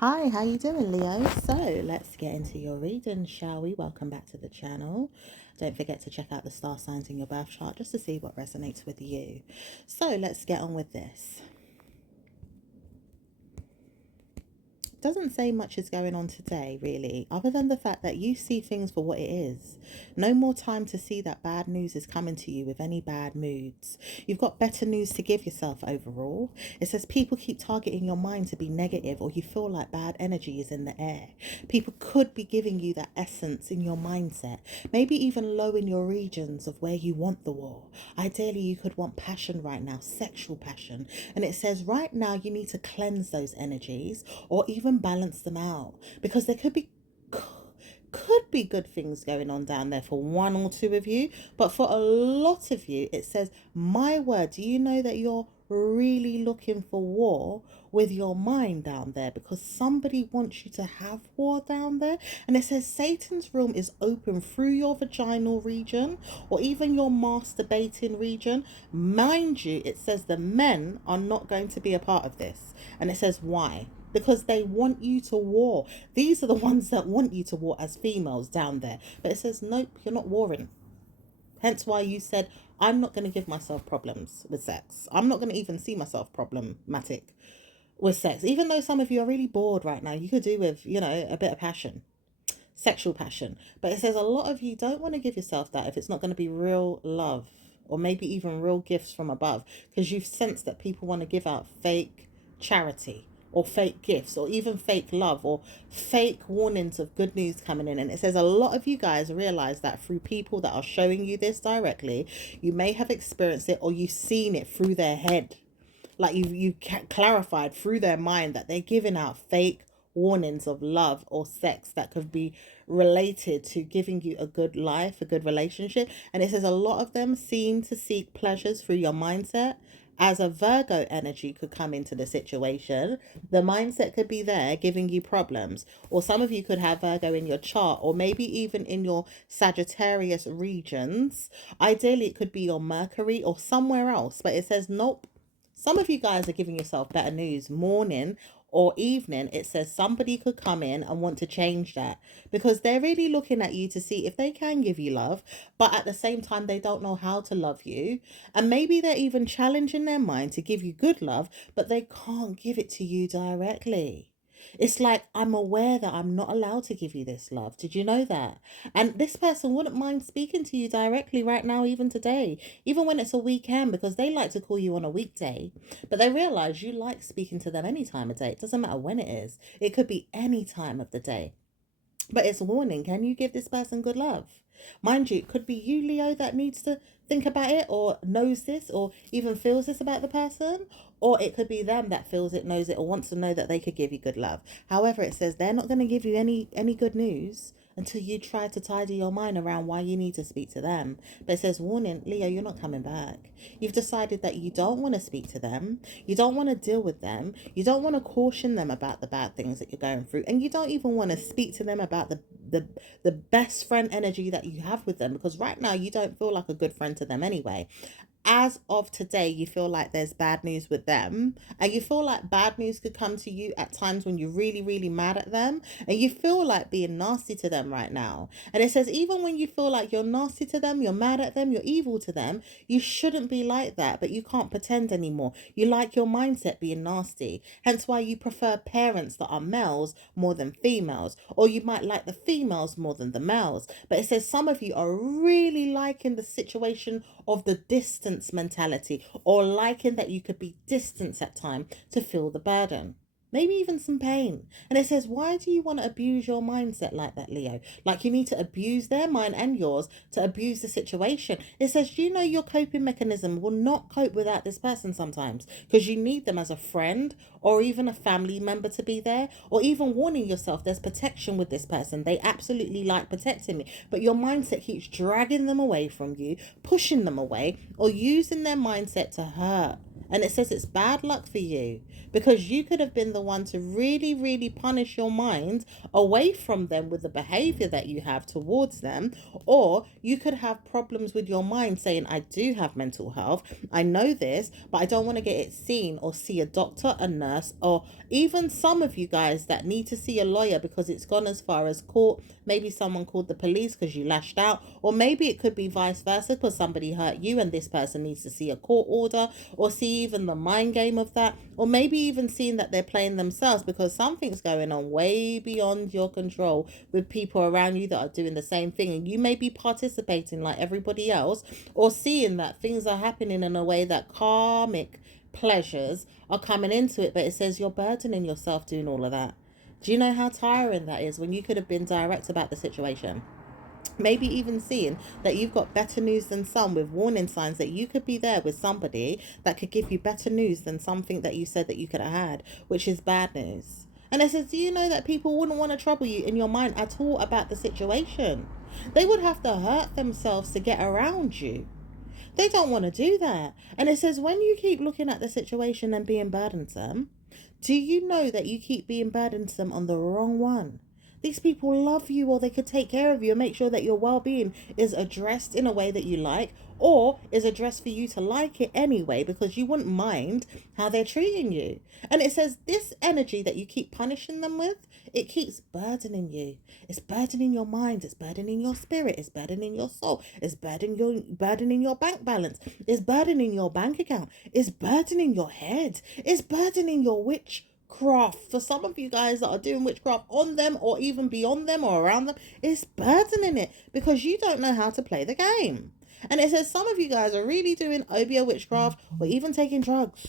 Hi, how you doing, Leo? So let's get into your reading, shall we? Welcome back to the channel. Don't forget to check out the star signs in your birth chart just to see what resonates with you. So let's get on with this. Doesn't say much is going on today, really, other than the fact that you see things for what it is. No more time to see that bad news is coming to you with any bad moods. You've got better news to give yourself overall. It says people keep targeting your mind to be negative, or you feel like bad energy is in the air. People could be giving you that essence in your mindset, maybe even low in your regions of where you want the war. Ideally, you could want passion right now, sexual passion. And it says right now you need to cleanse those energies or even balance them out, because there could be good things going on down there for one or two of you, but for a lot of you it says, my word, do you know that you're really looking for war with your mind down there, because somebody wants you to have war down there. And it says Satan's realm is open through your vaginal region or even your masturbating region. Mind you, it says the men are not going to be a part of this. And it says why? Because they want you to war. These are the ones that want you to war as females down there. But it says, nope, you're not warring. Hence why you said, I'm not going to give myself problems with sex. I'm not going to even see myself problematic with sex. Even though some of you are really bored right now, you could do with, a bit of passion, sexual passion. But it says a lot of you don't want to give yourself that if it's not going to be real love or maybe even real gifts from above, because you've sensed that people want to give out fake charity or fake gifts or even fake love or fake warnings of good news coming in. And it says a lot of you guys realize that through people that are showing you this directly, you may have experienced it or you've seen it through their head. Like you clarified through their mind that they're giving out fake warnings of love or sex that could be related to giving you a good life, a good relationship. And it says a lot of them seem to seek pleasures through your mindset. As a Virgo energy could come into the situation, the mindset could be there giving you problems. Or some of you could have Virgo in your chart, or maybe even in your Sagittarius regions. Ideally, it could be your Mercury or somewhere else, but it says nope. Some of you guys are giving yourself better news. Morning or evening, it says somebody could come in and want to change that, because they're really looking at you to see if they can give you love, but at the same time they don't know how to love you. And maybe they're even challenging their mind to give you good love, but they can't give it to you directly. It's like, I'm aware that I'm not allowed to give you this love. Did you know that? And this person wouldn't mind speaking to you directly right now, even today, even when it's a weekend, because they like to call you on a weekday. But they realize you like speaking to them any time of day. It doesn't matter when it is, it could be any time of the day. But it's a warning. Can you give this person good love? Mind you, it could be you, Leo, that needs to think about it or knows this or even feels this about the person. Or it could be them that feels it, knows it, or wants to know that they could give you good love. However, it says they're not going to give you any good news until you try to tidy your mind around why you need to speak to them. But it says, warning, Leo, you're not coming back. You've decided that you don't want to speak to them. You don't want to deal with them. You don't want to caution them about the bad things that you're going through. And you don't even want to speak to them about the, the best friend energy that you have with them, because right now you don't feel like a good friend to them anyway. As of today, you feel like there's bad news with them, and you feel like bad news could come to you at times when you're really, really mad at them, and you feel like being nasty to them right now. And it says, even when you feel like you're nasty to them, you're mad at them, you're evil to them, you shouldn't be like that, but you can't pretend anymore. You like your mindset being nasty, hence why you prefer parents that are males more than females, or you might like the females more than the males. But it says some of you are really liking the situation of the distance mentality, or liking that you could be distant at time to feel the burden, maybe even some pain. And it says, why do you want to abuse your mindset like that, Leo? Like you need to abuse their mind and yours to abuse the situation. It says, you know, your coping mechanism will not cope without this person sometimes, because you need them as a friend or even a family member to be there, or even warning yourself there's protection with this person. They absolutely like protecting me, but your mindset keeps dragging them away from you, pushing them away, or using their mindset to hurt And it says it's bad luck for you because you could have been the one to really, really punish your mind away from them with the behavior that you have towards them. Or you could have problems with your mind saying, I do have mental health. I know this, but I don't want to get it seen or see a doctor, a nurse, or even some of you guys that need to see a lawyer because it's gone as far as court. Maybe someone called the police because you lashed out, or maybe it could be vice versa because somebody hurt you and this person needs to see a court order, or see even the mind game of that, or maybe even seeing that they're playing themselves because something's going on way beyond your control with people around you that are doing the same thing, and you may be participating like everybody else, or seeing that things are happening in a way that karmic pleasures are coming into it, but it says you're burdening yourself doing all of that. Do you know how tiring that is when you could have been direct about the situation? Maybe even seeing that you've got better news than some, with warning signs that you could be there with somebody that could give you better news than something that you said that you could have had, which is bad news. And it says, do you know that people wouldn't want to trouble you in your mind at all about the situation? They would have to hurt themselves to get around you. They don't want to do that. And it says, when you keep looking at the situation and being burdensome, do you know that you keep being burdensome on the wrong one? These people love you, or they could take care of you and make sure that your well-being is addressed in a way that you like, or is addressed for you to like it anyway because you wouldn't mind how they're treating you. And it says this energy that you keep punishing them with, it keeps burdening you. It's burdening your mind, it's burdening your spirit, it's burdening your soul, it's burdening your bank balance, it's burdening your bank account, it's burdening your head, it's burdening your witchcraft. For some of you guys that are doing witchcraft on them or even beyond them or around them, it's burdening it because you don't know how to play the game. And it says some of you guys are really doing obeah witchcraft or even taking drugs.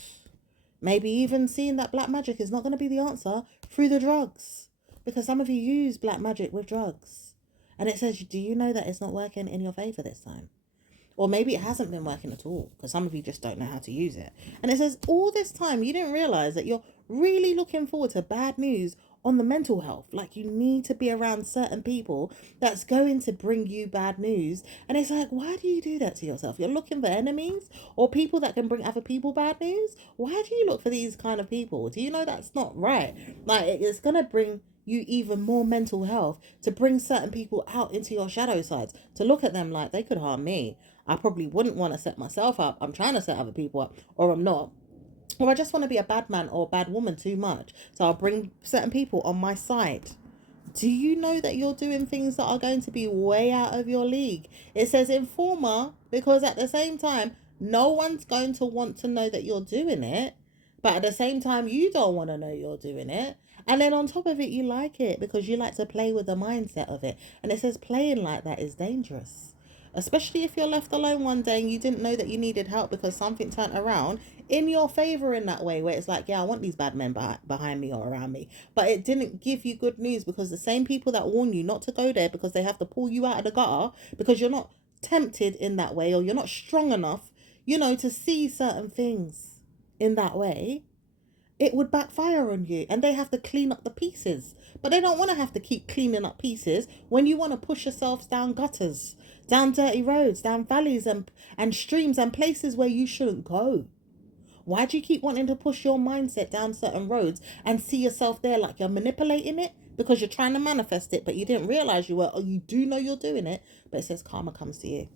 Maybe even seeing that black magic is not going to be the answer through the drugs, because some of you use black magic with drugs. And it says, do you know that it's not working in your favor this time? Or maybe it hasn't been working at all because some of you just don't know how to use it. And it says all this time you didn't realize that you're really looking forward to bad news on the mental health. Like, you need to be around certain people that's going to bring you bad news. And it's like, why do you do that to yourself? You're looking for enemies or people that can bring other people bad news. Why do you look for these kind of people? Do you know that's not right? Like, it's going to bring you even more mental health to bring certain people out into your shadow sides, to look at them like they could harm me. I probably wouldn't want to set myself up. I'm trying to set other people up, or I'm not. Or I just want to be a bad man or a bad woman too much. So I'll bring certain people on my side. Do you know that you're doing things that are going to be way out of your league? It says informer because at the same time, no one's going to want to know that you're doing it. But at the same time, you don't want to know you're doing it. And then on top of it, you like it because you like to play with the mindset of it. And it says playing like that is dangerous. Especially if you're left alone one day and you didn't know that you needed help because something turned around in your favor in that way, where it's like, yeah, I want these bad men behind me or around me. But it didn't give you good news because the same people that warn you not to go there because they have to pull you out of the gutter because you're not tempted in that way, or you're not strong enough, to see certain things in that way, it would backfire on you and they have to clean up the pieces. But they don't want to have to keep cleaning up pieces when you want to push yourselves down gutters, down dirty roads, down valleys and streams and places where you shouldn't go. Why do you keep wanting to push your mindset down certain roads and see yourself there like you're manipulating it? Because you're trying to manifest it, but you didn't realize you were, or you do know you're doing it, but it says karma comes to you.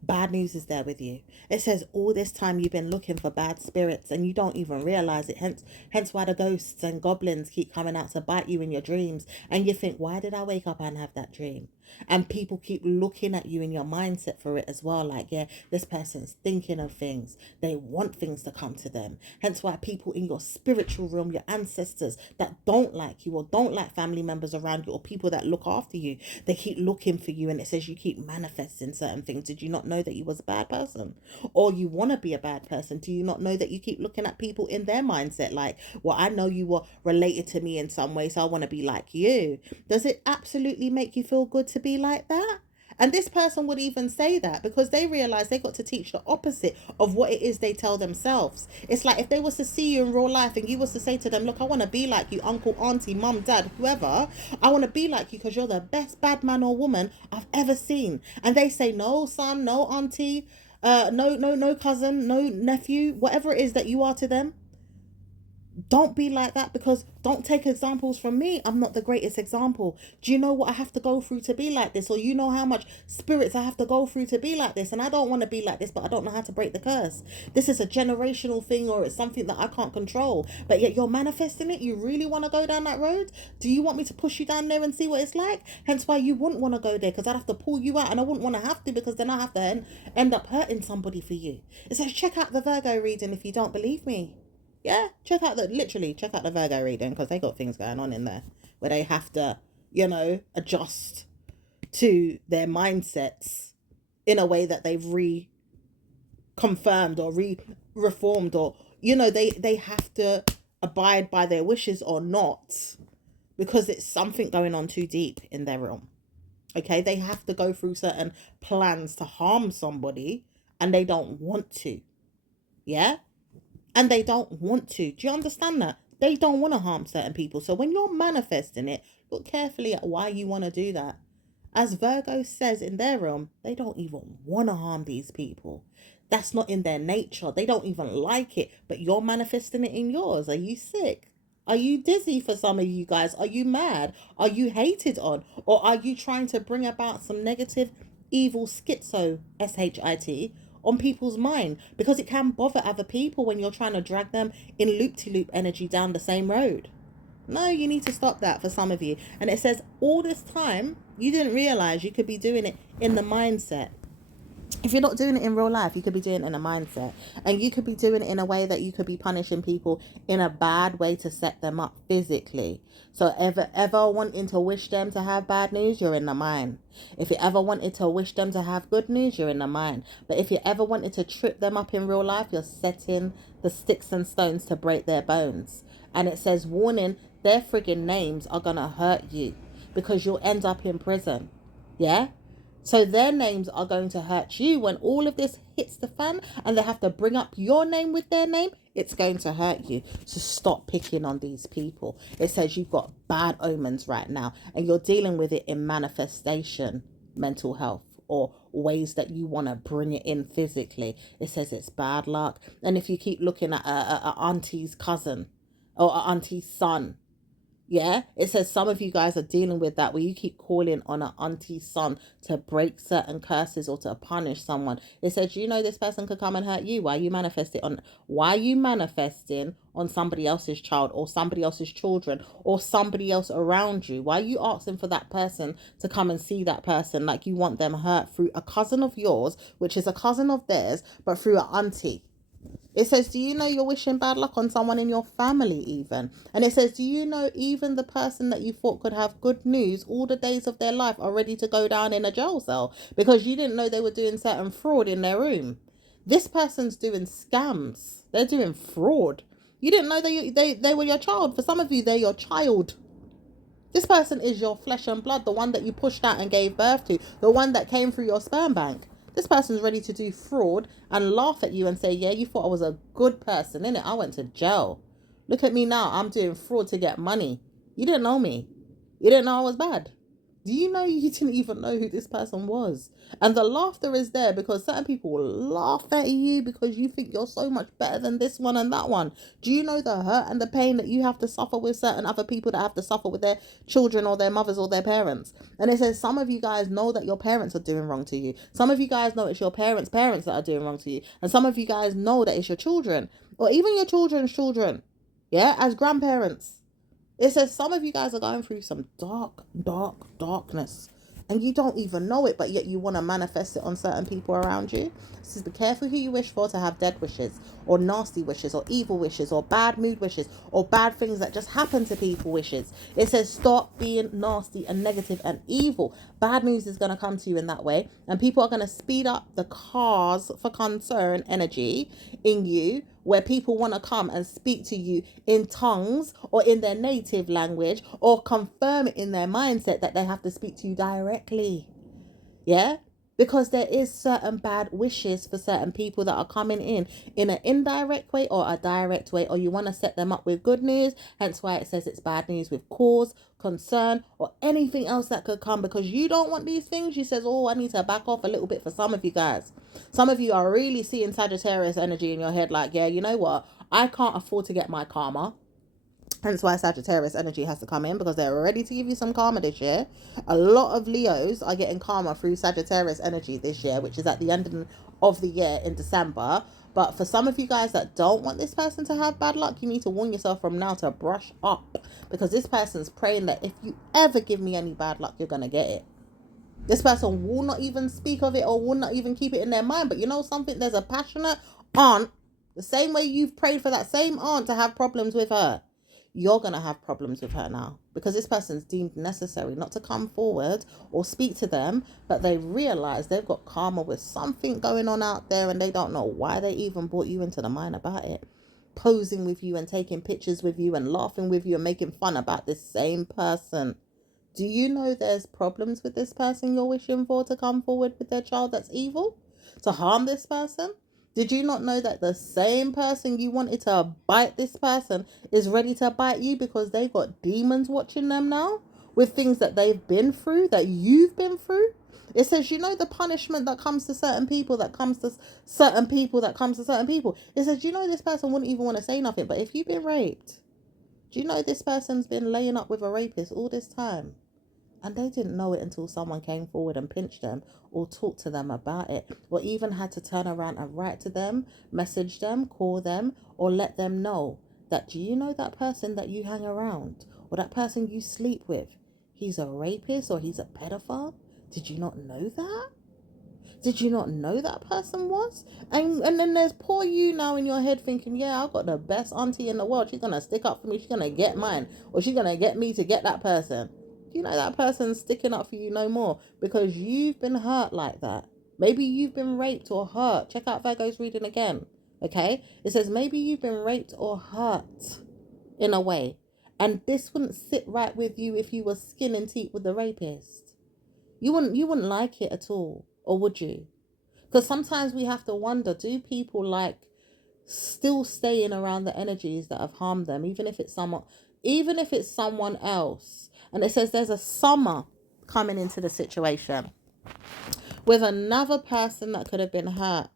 Bad news is there with you. It says all this time you've been looking for bad spirits and you don't even realize it. Hence why the ghosts and goblins keep coming out to bite you in your dreams. And you think, why did I wake up and have that dream? And people keep looking at you in your mindset for it as well. Like, yeah, this person's thinking of things. They want things to come to them. Hence why people in your spiritual realm, your ancestors that don't like you or don't like family members around you or people that look after you, they keep looking for you. And it says you keep manifesting certain things. Did you not know that you was a bad person? Or you want to be a bad person? Do you not know that you keep looking at people in their mindset like, well, I know you were related to me in some way, so I want to be like you. Does it absolutely make you feel good to be like that? And this person would even say that because they realize they got to teach the opposite of what it is they tell themselves. It's like if they was to see you in real life and you was to say to them, look, I want to be like you, uncle, auntie, mum, dad, whoever. I want to be like you because you're the best bad man or woman I've ever seen. And they say, no, son, no, auntie. no cousin, no nephew, whatever it is that you are to them. Don't be like that, because don't take examples from me. I'm not the greatest example. Do you know what I have to go through to be like this? Or you know how much spirits I have to go through to be like this? And I don't want to be like this, but I don't know how to break the curse. This is a generational thing, or it's something that I can't control. But yet you're manifesting it. You really want to go down that road? Do you want me to push you down there and see what it's like? Hence why you wouldn't want to go there, because I'd have to pull you out, and I wouldn't want to have to, because then I have to end up hurting somebody for you. It says check out the Virgo reading if you don't believe me. Yeah, check out the Virgo reading, because they got things going on in there where they have to, adjust to their mindsets in a way that they've reconfirmed or reformed, or they have to abide by their wishes or not, because it's something going on too deep in their realm. Okay, they have to go through certain plans to harm somebody, and they don't want to. Yeah, and they don't want to. Do you understand that? They don't want to harm certain people. So when you're manifesting it, look carefully at why you want to do that. As Virgo says in their realm, they don't even want to harm these people. That's not in their nature. They don't even like it. But you're manifesting it in yours. Are you sick? Are you dizzy for some of you guys? Are you mad? Are you hated on? Or are you trying to bring about some negative, evil schizo, SHIT, on people's mind? Because it can bother other people when you're trying to drag them in loop-to-loop energy down the same road. No, you need to stop that for some of you. And it says all this time, you didn't realize you could be doing it in the mindset. If you're not doing it in real life, you could be doing it in a mindset. And you could be doing it in a way that you could be punishing people in a bad way to set them up physically. So ever wanting to wish them to have bad news, you're in the mind. If you ever wanted to wish them to have good news, you're in the mind. But if you ever wanted to trip them up in real life, you're setting the sticks and stones to break their bones. And it says, warning, their friggin' names are going to hurt you, because you'll end up in prison. Yeah? So their names are going to hurt you when all of this hits the fan, and they have to bring up your name with their name. It's going to hurt you. So stop picking on these people. It says you've got bad omens right now, and you're dealing with it in manifestation, mental health, or ways that you want to bring it in physically. It says it's bad luck. And if you keep looking at a auntie's cousin or a auntie's son, yeah, it says some of you guys are dealing with that, where you keep calling on an auntie's son to break certain curses or to punish someone. It says, this person could come and hurt you. Why are you manifesting on somebody else's child or somebody else's children or somebody else around you? Why are you asking for that person to come and see that person like you want them hurt through a cousin of yours, which is a cousin of theirs, but through an auntie? It says, do you know you're wishing bad luck on someone in your family even? And it says, do you know even the person that you thought could have good news, all the days of their life are ready to go down in a jail cell because you didn't know they were doing certain fraud in their room? This person's doing scams. They're doing fraud. You didn't know they were your child. For some of you, they're your child. This person is your flesh and blood, the one that you pushed out and gave birth to, the one that came through your sperm bank. This person's ready to do fraud and laugh at you and say, yeah, you thought I was a good person, innit? I went to jail. Look at me now. I'm doing fraud to get money. You didn't know me. You didn't know I was bad. Do you know you didn't even know who this person was? And the laughter is there because certain people will laugh at you because you think you're so much better than this one and that one. Do you know the hurt and the pain that you have to suffer with certain other people that have to suffer with their children or their mothers or their parents? And it says some of you guys know that your parents are doing wrong to you. Some of you guys know it's your parents' parents that are doing wrong to you. And some of you guys know that it's your children or even your children's children. Yeah, as grandparents. It says some of you guys are going through some darkness. And you don't even know it, but yet you want to manifest it on certain people around you. It says be careful who you wish for to have dead wishes, or nasty wishes, or evil wishes, or bad mood wishes, or bad things that just happen to people wishes. It says stop being nasty and negative and evil. Bad news is going to come to you in that way. And people are going to speed up the cause for concern energy in you, where people want to come and speak to you in tongues or in their native language or confirm it in their mindset that they have to speak to you directly. Yeah? because there is certain bad wishes for certain people that are coming in an indirect way or a direct way, or you want to set them up with good news, hence why it says it's bad news with cause, concern, or anything else that could come, because you don't want these things. You says, oh, I need to back off a little bit. For some of you guys, some of you are really seeing Sagittarius energy in your head, like, yeah, you know what, I can't afford to get my karma. Hence why Sagittarius energy has to come in, because they're ready to give you some karma this year. A lot of Leos are getting karma through Sagittarius energy this year, which is at the end of the year in December. But for some of you guys that don't want this person to have bad luck, you need to warn yourself from now to brush up, because this person's praying that if you ever give me any bad luck, you're going to get it. This person will not even speak of it or will not even keep it in their mind. But you know something? There's a passionate aunt, the same way you've prayed for that same aunt to have problems with her, you're going to have problems with her now, because this person's deemed necessary not to come forward or speak to them, but they realize they've got karma with something going on out there, and they don't know why they even brought you into the mind about it, posing with you and taking pictures with you and laughing with you and making fun about this same person. Do you know there's problems with this person you're wishing for to come forward with their child that's evil, to harm this person? Did you not know that the same person you wanted to bite this person is ready to bite you, because they've got demons watching them now with things that they've been through, that you've been through? It says, you know, the punishment that comes to certain people, that comes to certain people, that comes to certain people. It says, you know, this person wouldn't even want to say nothing, but if you've been raped, do you know this person's been laying up with a rapist all this time? And they didn't know it until someone came forward and pinched them or talked to them about it, or even had to turn around and write to them, message them, call them, or let them know that, do you know that person that you hang around, or that person you sleep with, he's a rapist or he's a pedophile? Did you not know that? Did you not know that person was? And then there's poor you now in your head thinking, yeah, I've got the best auntie in the world. She's going to stick up for me. She's going to get mine. Or she's going to get me to get that person. You know that person's sticking up for you no more, because you've been hurt like that. Maybe you've been raped or hurt. Check out Virgo's reading again. Okay? It says maybe you've been raped or hurt in a way. And this wouldn't sit right with you if you were skin and teeth with the rapist. You wouldn't like it at all, or would you? Because sometimes we have to wonder, do people like still staying around the energies that have harmed them, even if it's someone else? And it says there's a summer coming into the situation with another person that could have been hurt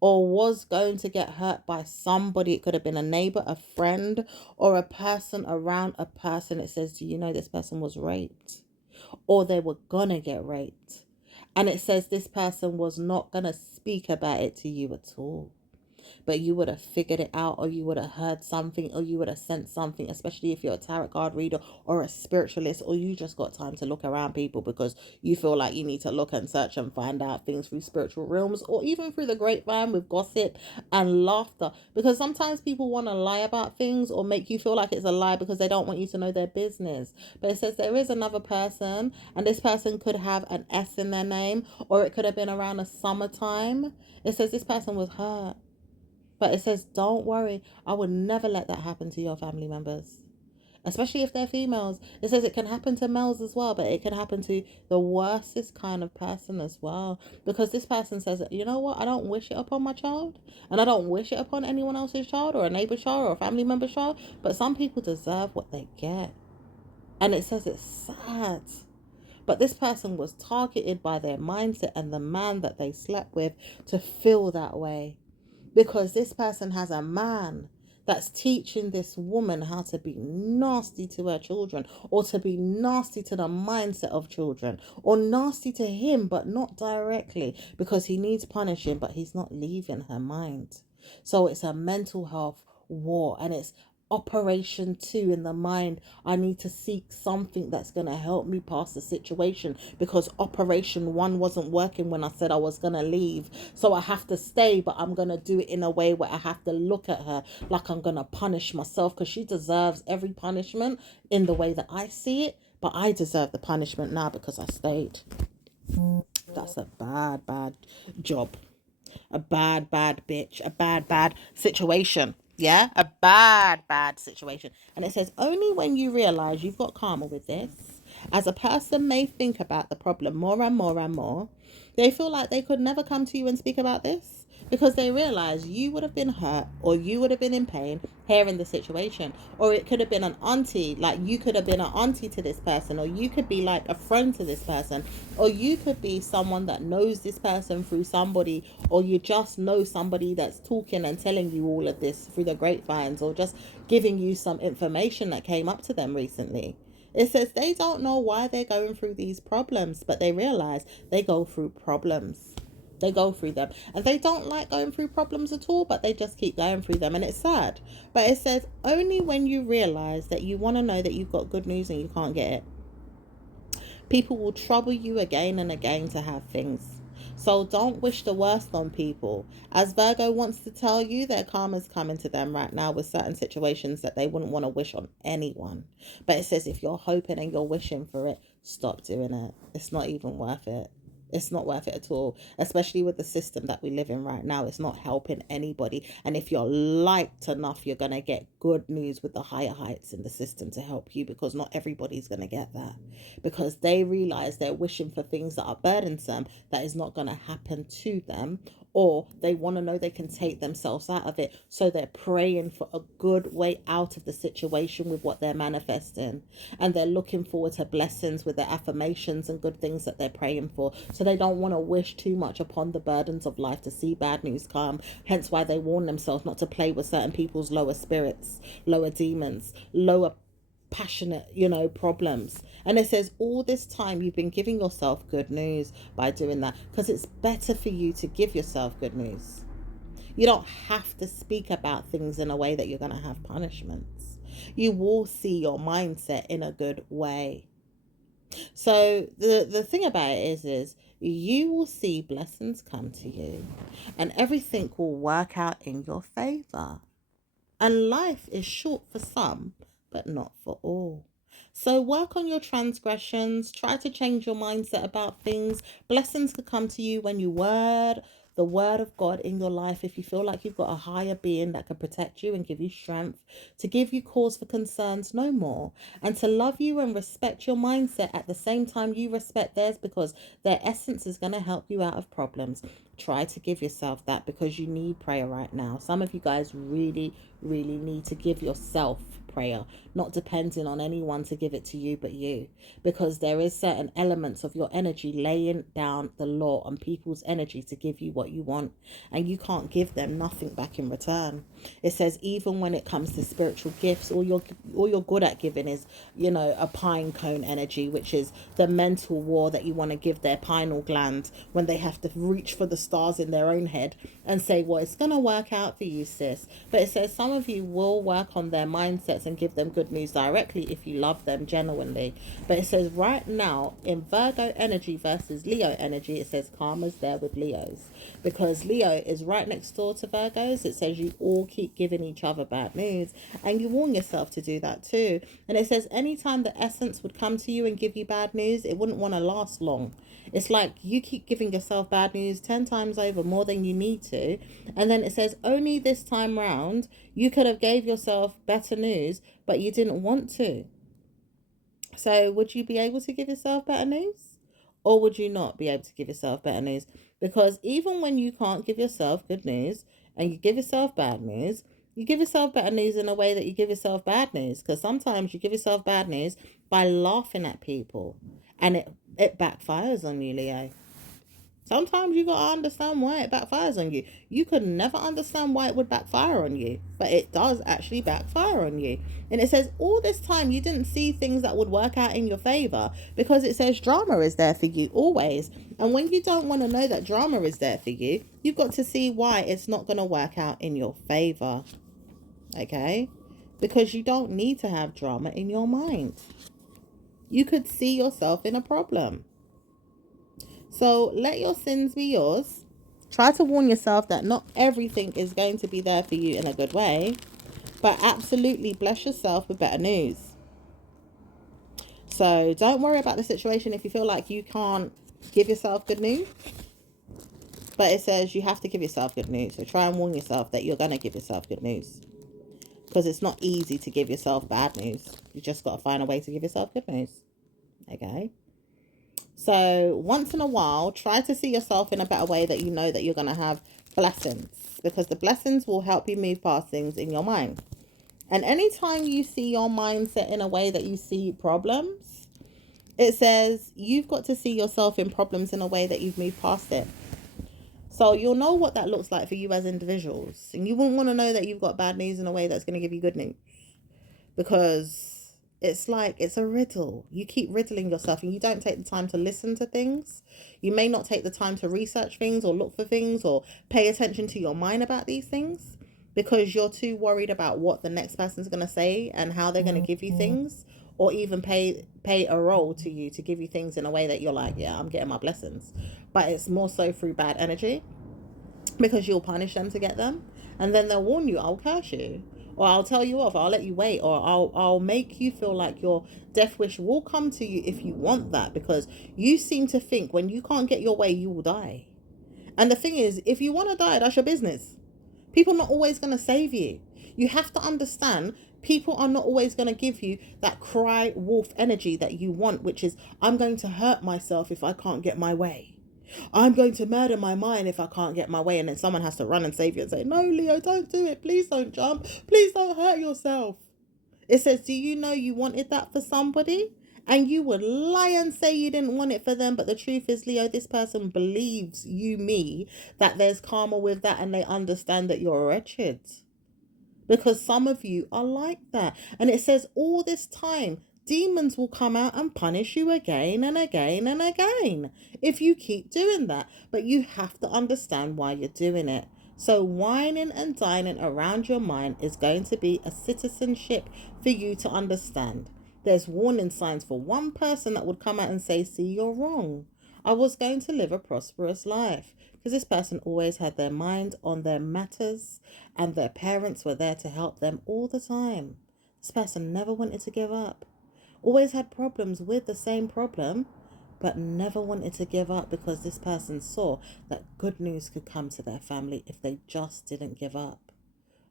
or was going to get hurt by somebody. It could have been a neighbor, a friend, or a person around a person. It says, do you know this person was raped? Or they were gonna get raped. And it says this person was not gonna speak about it to you at all, but you would have figured it out, or you would have heard something, or you would have sensed something, especially if you're a tarot card reader or a spiritualist, or you just got time to look around people because you feel like you need to look and search and find out things through spiritual realms, or even through the grapevine with gossip and laughter. Because sometimes people want to lie about things or make you feel like it's a lie because they don't want you to know their business. But it says there is another person, and this person could have an S in their name, or it could have been around the summertime. It says this person was hurt. But it says, don't worry, I would never let that happen to your family members, especially if they're females. It says it can happen to males as well, but it can happen to the worstest kind of person as well. Because this person says, you know what, I don't wish it upon my child, and I don't wish it upon anyone else's child, or a neighbor's child, or a family member's child, but some people deserve what they get. And it says it's sad. But this person was targeted by their mindset and the man that they slept with to feel that way, because this person has a man that's teaching this woman how to be nasty to her children, or to be nasty to the mindset of children, or nasty to him but not directly, because he needs punishing but he's not leaving her mind. So it's a mental health war, and it's operation 2 in the mind. I need to seek something that's going to help me pass the situation, because operation 1 wasn't working when I said I was going to leave. So I have to stay, but I'm going to do it in a way where I have to look at her like I'm going to punish myself, because she deserves every punishment in the way that I see it. But I deserve the punishment now because I stayed. That's a bad job. A bad bitch. A bad situation. Yeah, a bad situation. And it says only when you realize you've got karma with this, As a person may think about the problem more and more and more, they feel like they could never come to you and speak about this because they realize you would have been hurt or you would have been in pain hearing the situation. Or it could have been an auntie, like you could have been an auntie to this person, or you could be like a friend to this person, or you could be someone that knows this person through somebody, or you just know somebody that's talking and telling you all of this through the grapevines, or just giving you some information that came up to them recently. It says they don't know why they're going through these problems, but they realize they go through problems. They go through them and they don't like going through problems at all, but they just keep going through them, and it's sad. But it says only when you realize that you want to know that you've got good news and you can't get it, people will trouble you again and again to have things. So don't wish the worst on people. As Virgo wants to tell you, their karma's coming to them right now with certain situations that they wouldn't want to wish on anyone. But it says if you're hoping and you're wishing for it, stop doing it. It's not even worth it. It's not worth it at all, especially with the system that we live in right now. It's not helping anybody. And if you're light enough, you're going to get good news with the higher heights in the system to help you, because not everybody's going to get that, because they realize they're wishing for things that are burdensome that is not going to happen to them, or they want to know they can take themselves out of it. So they're praying for a good way out of the situation with what they're manifesting. And they're looking forward to blessings with their affirmations and good things that they're praying for. So they don't want to wish too much upon the burdens of life to see bad news come. Hence why they warn themselves not to play with certain people's lower spirits, lower demons, lower passionate, problems. And it says all this time you've been giving yourself good news by doing that, because it's better for you to give yourself good news. You don't have to speak about things in a way that you're going to have punishments. You will see your mindset in a good way. So the thing about it is you will see blessings come to you and everything will work out in your favor. And life is short for some, but not for all. So work on your transgressions. Try to change your mindset about things. Blessings could come to you when you word the word of God in your life. If you feel like you've got a higher being that can protect you and give you strength, to give you cause for concerns no more, and to love you and respect your mindset at the same time you respect theirs, because their essence is going to help you out of problems. Try to give yourself that, because you need prayer right now. Some of you guys really need to give yourself prayer, not depending on anyone to give it to you but you, because there is certain elements of your energy laying down the law on people's energy to give you what you want, and you can't give them nothing back in return. It says even when it comes to spiritual gifts, all you're good at giving is a pine cone energy, which is the mental war that you want to give their pineal gland when they have to reach for the stars in their own head and say, well, it's gonna work out for you, sis. But it says some of you will work on their mindsets and give them good news directly if you love them genuinely. But it says right now in Virgo energy versus Leo energy, it says karma's there with Leos, because Leo is right next door to Virgos. It says you all keep giving each other bad news, and you warn yourself to do that too. And it says anytime the essence would come to you and give you bad news, it wouldn't want to last long. It's like you keep giving yourself bad news 10 times over, more than you need to. And then it says only this time round you could have gave yourself better news, but you didn't want to. So would you be able to give yourself better news, or would you not be able to give yourself better news? Because even when you can't give yourself good news and you give yourself bad news, you give yourself better news in a way that you give yourself bad news. Because sometimes you give yourself bad news by laughing at people, and it backfires on you, Leo. Sometimes you gotta understand why it backfires on you. You could never understand why it would backfire on you, but it does actually backfire on you. And it says all this time you didn't see things that would work out in your favor, because it says drama is there for you always. And when you don't want to know that drama is there for you, you've got to see why it's not going to work out in your favor. Okay? Because you don't need to have drama in your mind. You could see yourself in a problem. So let your sins be yours. Try to warn yourself that not everything is going to be there for you in a good way, but absolutely bless yourself with better news. So don't worry about the situation if you feel like you can't give yourself good news. But it says you have to give yourself good news. So try and warn yourself that you're going to give yourself good news. Because it's not easy to give yourself bad news. You just got to find a way to give yourself good news. Okay. So once in a while, try to see yourself in a better way that you know that you're going to have blessings, because the blessings will help you move past things in your mind. And anytime you see your mindset in a way that you see problems, it says you've got to see yourself in problems in a way that you've moved past it. So you'll know what that looks like for you as individuals. And you wouldn't want to know that you've got bad news in a way that's going to give you good news. Because it's like, it's a riddle. You keep riddling yourself and you don't take the time to listen to things. You may not take the time to research things or look for things or pay attention to your mind about these things, because you're too worried about what the next person's going to say and how they're going to give you things, or even pay a role to you to give you things in a way that you're like, yeah, I'm getting my blessings. But it's more so through bad energy, because you'll punish them to get them, and then they'll warn you, I'll curse you, or I'll tell you off, I'll let you wait, or I'll make you feel like your death wish will come to you if you want that, because you seem to think when you can't get your way, you will die. And the thing is, if you want to die, that's your business. People are not always going to save you. You have to understand, people are not always going to give you that cry wolf energy that you want, which is, I'm going to hurt myself if I can't get my way. I'm going to murder my mind if I can't get my way. And then someone has to run and save you and say, no, Leo, don't do it. Please don't jump. Please don't hurt yourself. It says, do you know you wanted that for somebody? And you would lie and say you didn't want it for them. But the truth is, Leo, this person believes that there's karma with that, and they understand that you're wretched. Because some of you are like that. And it says all this time, demons will come out and punish you again and again and again if you keep doing that. But you have to understand why you're doing it. So whining and dining around your mind is going to be a citizenship for you to understand. There's warning signs for one person that would come out and say, see, you're wrong. I was going to live a prosperous life. Because this person always had their mind on their matters, and their parents were there to help them all the time. This person never wanted to give up. Always had problems with the same problem, but never wanted to give up, because this person saw that good news could come to their family if they just didn't give up.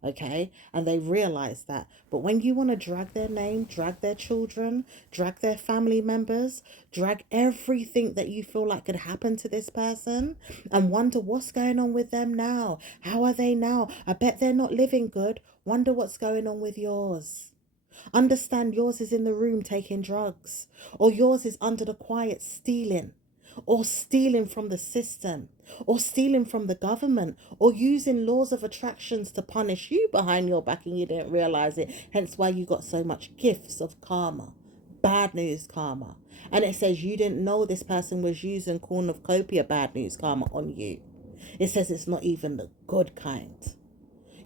Okay, and they realize that. But when you want to drag their name, drag their children, drag their family members, drag everything that you feel like could happen to this person, and wonder what's going on with them now, how are they now, I bet they're not living good, wonder what's going on with yours. Understand, yours is in the room taking drugs, or yours is under the quiet stealing, or stealing from the system, or stealing from the government, or using laws of attractions to punish you behind your back and you didn't realize it. Hence why you got so much gifts of karma, bad news karma. And it says you didn't know this person was using cornucopia bad news karma on you. It says it's not even the good kind.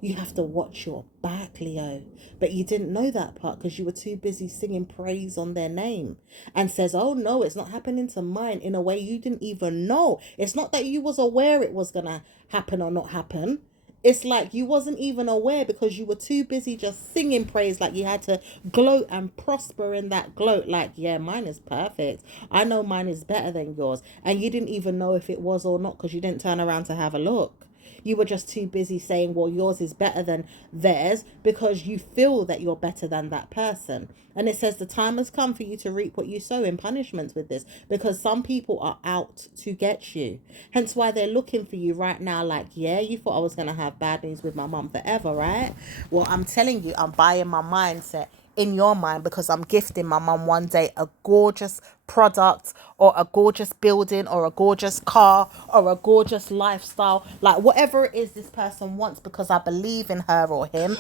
You have to watch your back, Leo. But you didn't know that part because you were too busy singing praise on their name. And says, oh no, it's not happening to mine, in a way you didn't even know. It's not that you was aware it was going to happen or not happen. It's like you wasn't even aware because you were too busy just singing praise, like you had to gloat and prosper in that gloat. Like, yeah, mine is perfect. I know mine is better than yours. And you didn't even know if it was or not because you didn't turn around to have a look. You were just too busy saying, well, yours is better than theirs because you feel that you're better than that person. And it says the time has come for you to reap what you sow in punishment with this, because some people are out to get you. Hence why they're looking for you right now. Like, yeah, you thought I was going to have bad news with my mum forever, right? Well, I'm telling you, I'm buying my mindset in your mind, because I'm gifting my mum one day a gorgeous product or a gorgeous building or a gorgeous car or a gorgeous lifestyle, like whatever it is this person wants, because I believe in her or him.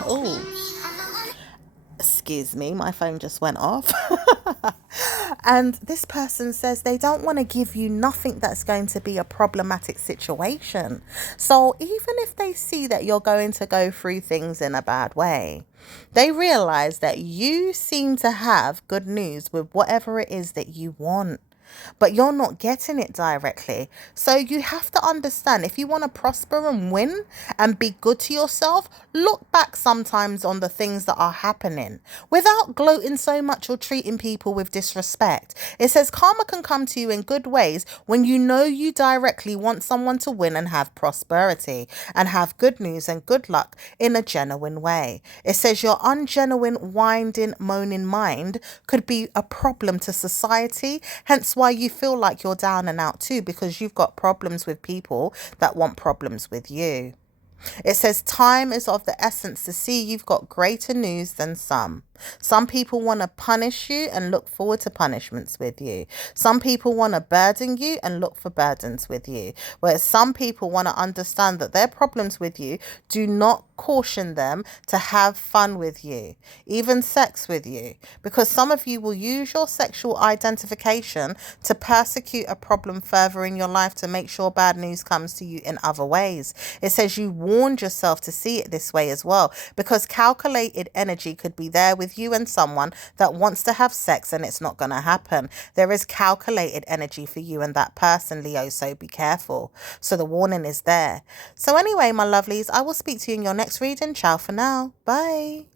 Oh, excuse me, my phone just went off. And this person says they don't want to give you nothing that's going to be a problematic situation. So even if they see that you're going to go through things in a bad way, they realize that you seem to have good news with whatever it is that you want. but you're not getting it directly. So you have to understand, if you want to prosper and win and be good to yourself, look back sometimes on the things that are happening without gloating so much or treating people with disrespect. It says karma can come to you in good ways when you know you directly want someone to win and have prosperity and have good news and good luck in a genuine way. It says your ungenuine, winding, moaning mind could be a problem to society, hence why you feel like you're down and out too, because you've got problems with people that want problems with you. It says time is of the essence to see you've got greater news than some. Some people want to punish you and look forward to punishments with you. Some people want to burden you and look for burdens with you. Whereas some people want to understand that their problems with you do not caution them to have fun with you, even sex with you. Because some of you will use your sexual identification to persecute a problem further in your life to make sure bad news comes to you in other ways. It says you warned yourself to see it this way as well, because calculated energy could be there with you and someone that wants to have sex and it's not going to happen. There is calculated energy for you and that person, Leo, so be careful. So the warning is there. So anyway, my lovelies, I will speak to you in your next reading. Ciao for now. Bye.